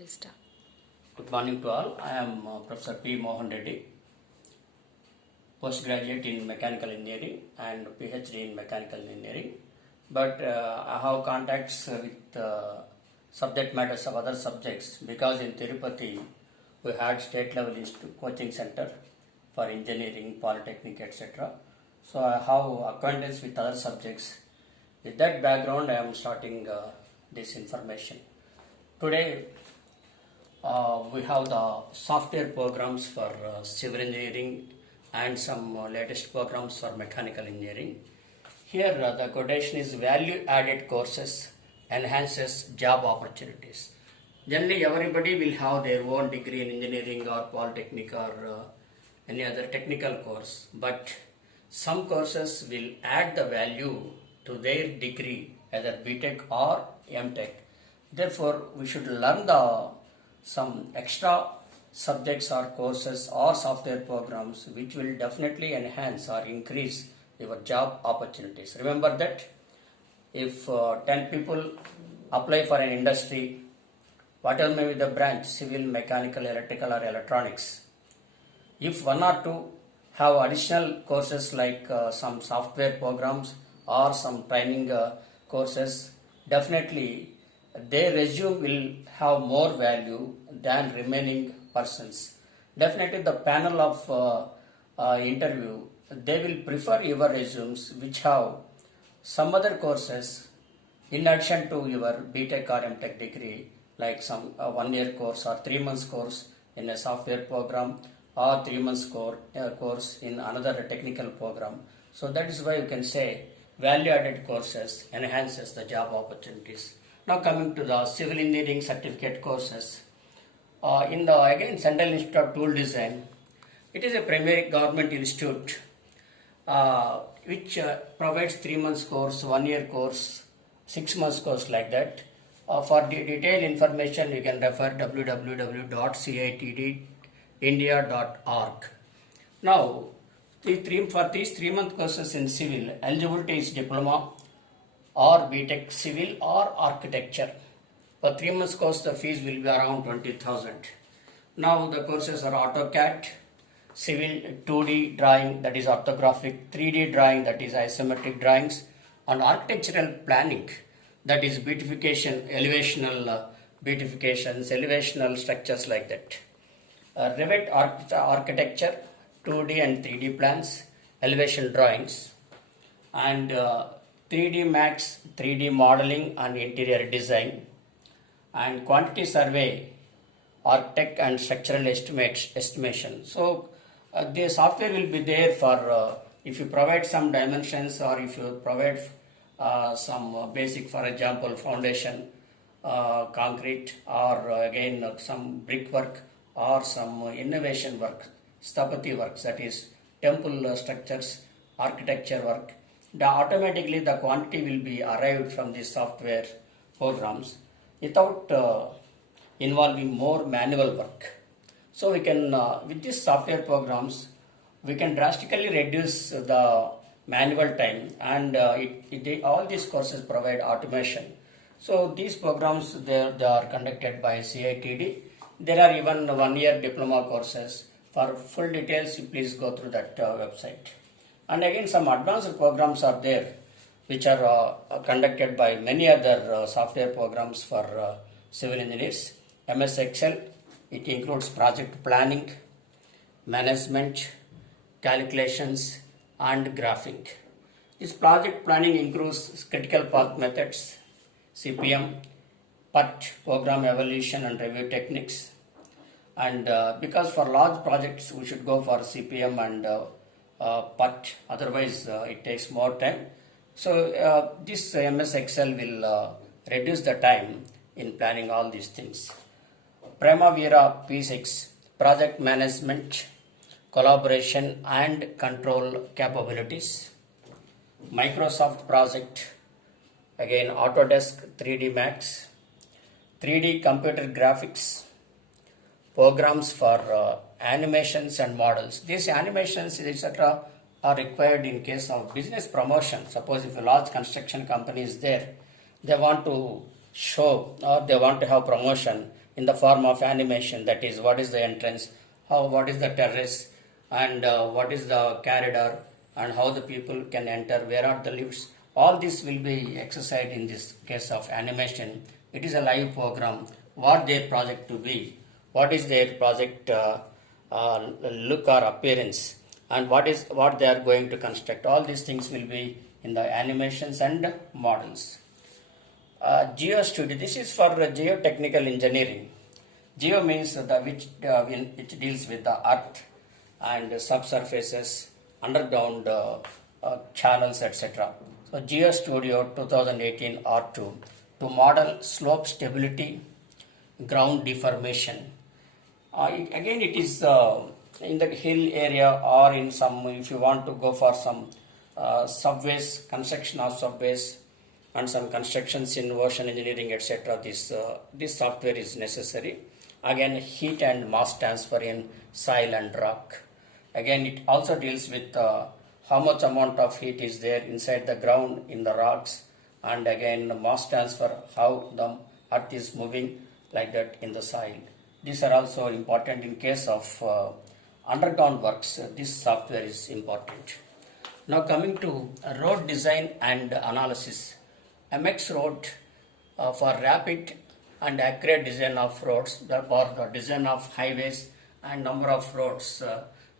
Rista. Good morning to all. I am Professor P. Mohan Reddy, postgraduate in mechanical engineering and PhD in mechanical engineering. But I have contacts with subject matters of other subjects because in Tirupati we had state level coaching center for engineering, polytechnic, etc. So I have acquaintance with other subjects. With that background, I am starting this information. Today, we have the software programs for civil engineering and some latest programs for mechanical engineering. Here the quotation is value added courses enhances job opportunities. Generally everybody will have their own degree in engineering or polytechnic or any other technical course, but some courses will add the value to their degree, either BTech or MTech. Therefore we should learn some extra subjects or courses or software programs which will definitely enhance or increase your job opportunities. Remember that if 10 people apply for an industry, whatever may be the branch, civil, mechanical, electrical or electronics, if one or two have additional courses like some software programs or some training courses, definitely their resume will have more value than remaining persons. Definitely the panel of interview, they will prefer your resumes which have some other courses in addition to your BTech or MTech degree, like some 1 year course or 3 months course in a software program or 3 months course in another technical program. So that is why you can say value added courses enhances the job opportunities. Now coming to the civil engineering certificate courses. In the again Central Institute of Tool Design, it is a primary government institute which provides 3 months course, 1 year course, 6 months course like that. For detailed information you can refer www.citdindia.org. Now for these 3 month courses in civil, eligibility is diploma or BTech civil or architecture. For 3 months course the fees will be around 20,000. Now the courses are AutoCAD, civil 2D drawing, that is orthographic, 3D drawing, that is isometric drawings, and architectural planning, that is beautification, elevational beautifications, elevational structures like that. Revit architecture, 2D and 3D plans, elevation drawings, and 3D Max, 3D modeling and interior design, and quantity survey, architect and structural estimation. So the software will be there for if you provide some dimensions or if you provide some basic, for example, foundation, concrete, or again some brickwork or some innovation work, sthapati works, that is temple structures, architecture work. Automatically the quantity will be arrived from the software programs without involving more manual work. So we can with these software programs we can drastically reduce the manual time, and all these courses provide automation. So these programs they are conducted by CITD. There are even 1 year diploma courses. For full details please go through that website. And again some advanced programs are there which are conducted by many other software programs for civil engineers. MS Excel, it includes project planning, management, calculations and graphing. This project planning includes critical path methods, CPM, PERT, program evaluation and review techniques. And because for large projects we should go for CPM and PERT, otherwise it takes more time. So this MS Excel will reduce the time in planning all these things. Primavera P6, project management, collaboration and control capabilities. Microsoft project, again Autodesk 3D Max, 3D computer graphics, programs for animations and models. These animations etc. are required in case of business promotion. Suppose if a large construction company is there, they want to show or they want to have promotion, in the form of animation, that is what is the entrance, what is the terrace, and what is the corridor, and how the people can enter, where are the lifts. All this will be exercised in this case of animation. It is a live program. What their project to be, what is their project look or appearance, and what they are going to construct. All these things will be in the animations and models. GeoStudio, this is for geotechnical engineering. Geo means which deals with the earth and subsurfaces, underground channels, etc. So GeoStudio 2018 R2 to model slope stability, ground deformation. Again, it is in the hill area, or in some, if you want to go for some subways, construction of subways, and some constructions in ocean engineering, etc. This software is necessary. Again, heat and mass transfer in soil and rock. Again, it also deals with how much amount of heat is there inside the ground in the rocks, and again the mass transfer, how the earth is moving like that in the soil. These are also important in case of underground works. This software is important. Now coming to road design and analysis. MX Road for rapid and accurate design of roads, or the design of highways and number of roads,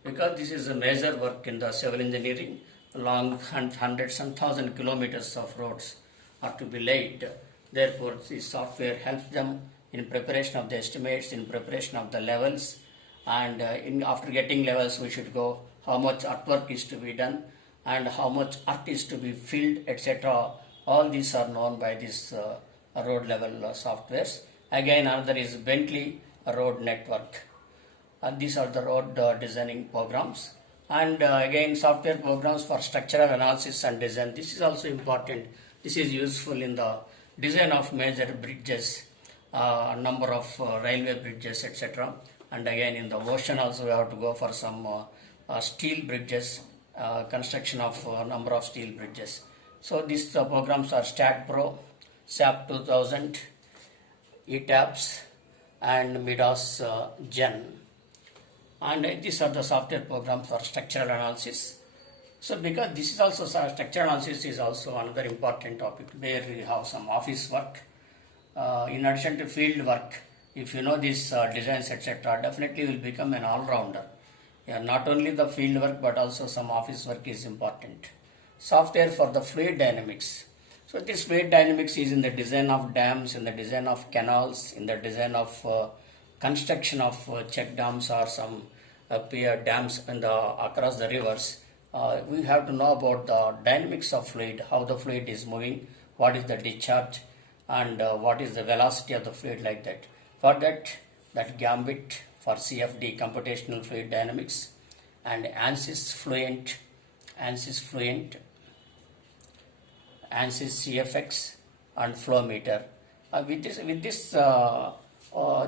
because this is a major work in the civil engineering. Long hundreds and thousand kilometers of roads are to be laid. Therefore, this software helps them in preparation of the estimates, in preparation of the levels, and after getting levels, we should go how much earthwork is to be done and how much earth is to be filled, etc. All these are known by this road level softwares. Again, another is Bentley Road Network. These are the road designing programs. And again, software programs for structural analysis and design. This is also important. This is useful in the design of major bridges, number of railway bridges, etc. And again, in the ocean also we have to go for some steel bridges, construction of number of steel bridges. So these programs are StatPro, SAP 2000, ETABS, and Midas Gen. And these are the software programs for structural analysis. So because this is also, structural analysis is also another important topic where we have some office work. In addition to field work, if you know these designs, etc., definitely will become an all-rounder. Yeah, not only the field work but also some office work is important. Software for the fluid dynamics. So this fluid dynamics is in the design of dams, in the design of canals, in the design of construction of check dams or some pier dams across the rivers. We have to know about the dynamics of fluid, how the fluid is moving, what is the discharge, and what is the velocity of the fluid, like that. For that Gambit for CFD, computational fluid dynamics, and ANSYS Fluent, ANSYS CFX, and Flowmeter.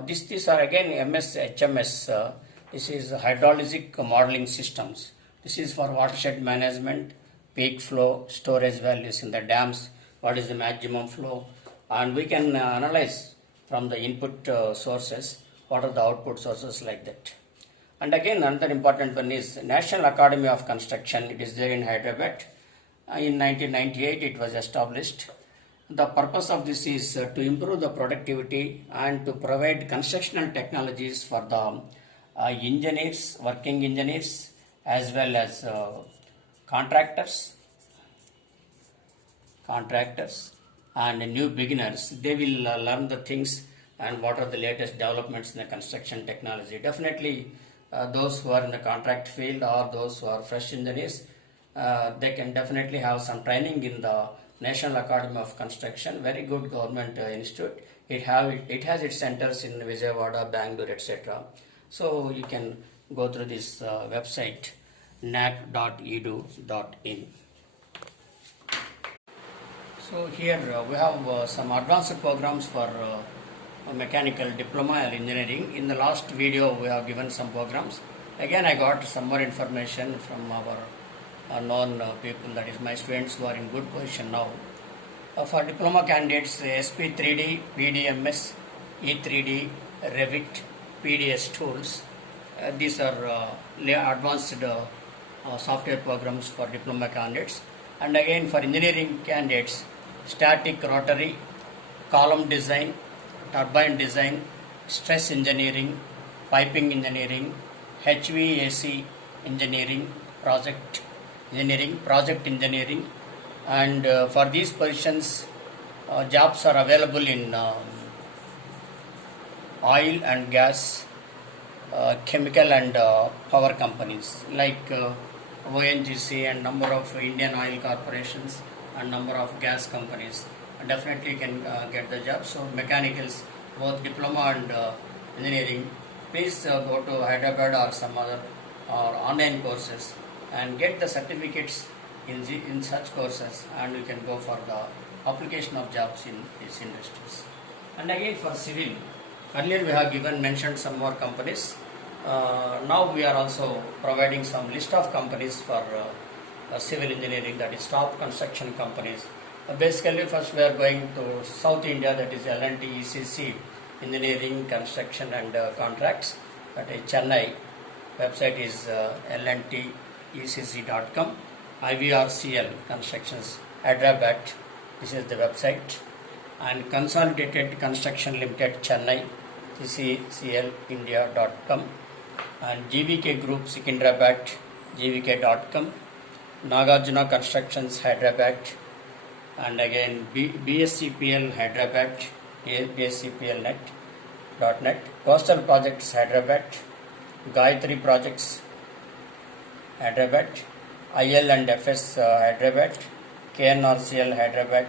These are again MS HMS. This is hydrologic modeling systems. This is for watershed management, peak flow, storage values in the dams, what is the maximum flow, and we can analyze from the input sources what are the output sources, like that. And again, another important one is National Academy of Construction. It is there in Hyderabad. In 1998 it was established. The purpose of this is to improve the productivity and to provide constructional technologies for the engineers, working engineers, as well as contractors and new beginners. They will learn the things and what are the latest developments in the construction technology. Definitely those who are in the contract field or those who are fresh engineers, they can definitely have some training in the National Academy of Construction, very good government institute. It has its centers in Vijayawada, Bangalore, etc. So you can go through this website, nac.edu.in. So here we have some advanced programs for mechanical diploma and engineering. In the last video we have given some programs. Again, I got some more information from our known people, that is my students who are in good position now. For diploma candidates, SP3D, PDMS, E3D, Revit, PDS tools. These are advanced software programs for diploma candidates. And again for engineering candidates, static rotary, column design, turbine design, stress engineering, piping engineering, HVAC engineering, project engineering, and for these positions, jobs are available in oil and gas, chemical and power companies like ONGC and number of Indian oil corporations and number of gas companies. Definitely can get the job. So mechanicals, both diploma and engineering, please go to Hyderabad or some other or online courses and get the certificates in such courses, and you can go for the application of jobs in these industries. And again for civil, earlier we have mentioned some more companies. Now we are also providing some list of companies for civil engineering, that is top construction companies. Basically first we are going to South India, that is L&T ECC Engineering, Construction and Contracts, that is Chennai. Website is lntecc.com. IVRCL Constructions Hyderabad, this is the website. And Consolidated Construction Limited Chennai, cccindia.com. And GVK Group Secunderabad, gvk.com. Nagarjuna Constructions Hyderabad, and again BSCPL Hyderabad, bscplnet.net. Coastal Projects Hyderabad, Gayatri Projects Hyderabad, IL and FS Hyderabad, KNRCL Hyderabad,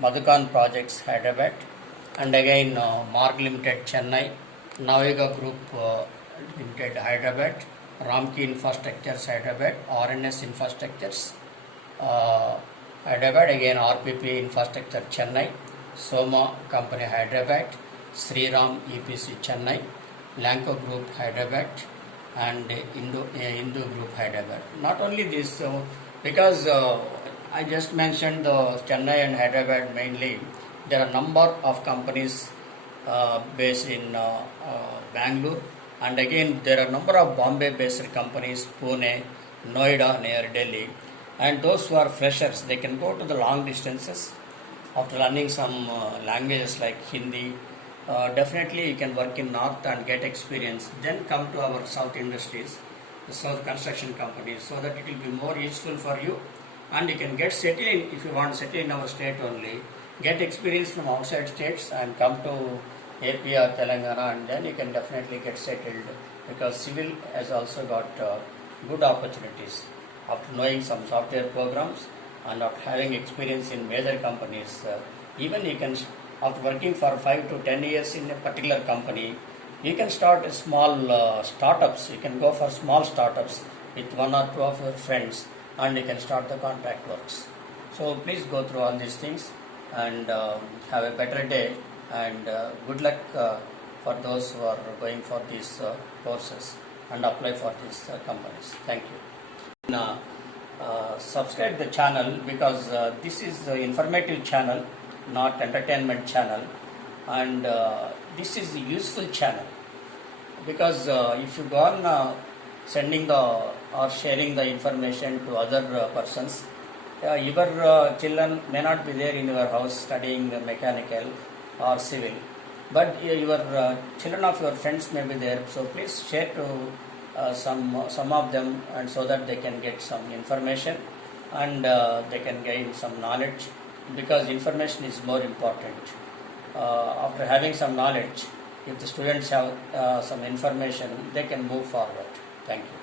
Madhukan Projects Hyderabad, and again Marg Limited Chennai, Naviga Group Limited Hyderabad, Ramki Infrastructures Hyderabad, RNS Infrastructures Hyderabad, again RPP Infrastructure Chennai, Soma Company Hyderabad, Sriram EPC Chennai, Lanco Group Hyderabad, and Hindu Group Hyderabad. Not only this, because I just mentioned the Chennai and Hyderabad mainly, there are a number of companies based in Bangalore, and again there are a number of Bombay based companies, Pune, Noida near Delhi, and those who are freshers, they can go to the long distances after learning some languages like Hindi. Definitely you can work in north and get experience, then come to our south industries, the south construction companies, so that it will be more useful for you, and you can get settled in, if you want to settle in our state only, get experience from outside states and come to AP or Telangana, and then you can definitely get settled, because civil has also got good opportunities after knowing some software programs and after having experience in major companies. Even you can, after working for 5 to 10 years in a particular company, you can start small startups. You can go for small startups with 1 or 2 of your friends, and you can start the contract works. So please go through all these things and have a better day, and good luck for those who are going for these courses and apply for these companies. Thank you. Subscribe the channel, because this is the informative channel, not entertainment channel, and this is a useful channel, because if you go on sending the or sharing the information to other persons, your children may not be there in your house studying mechanical or civil, but your children of your friends may be there, so please share to some of them, and so that they can get some information and they can gain some knowledge, because information is more important. After having some knowledge, if the students have some information, they can move forward. Thank you.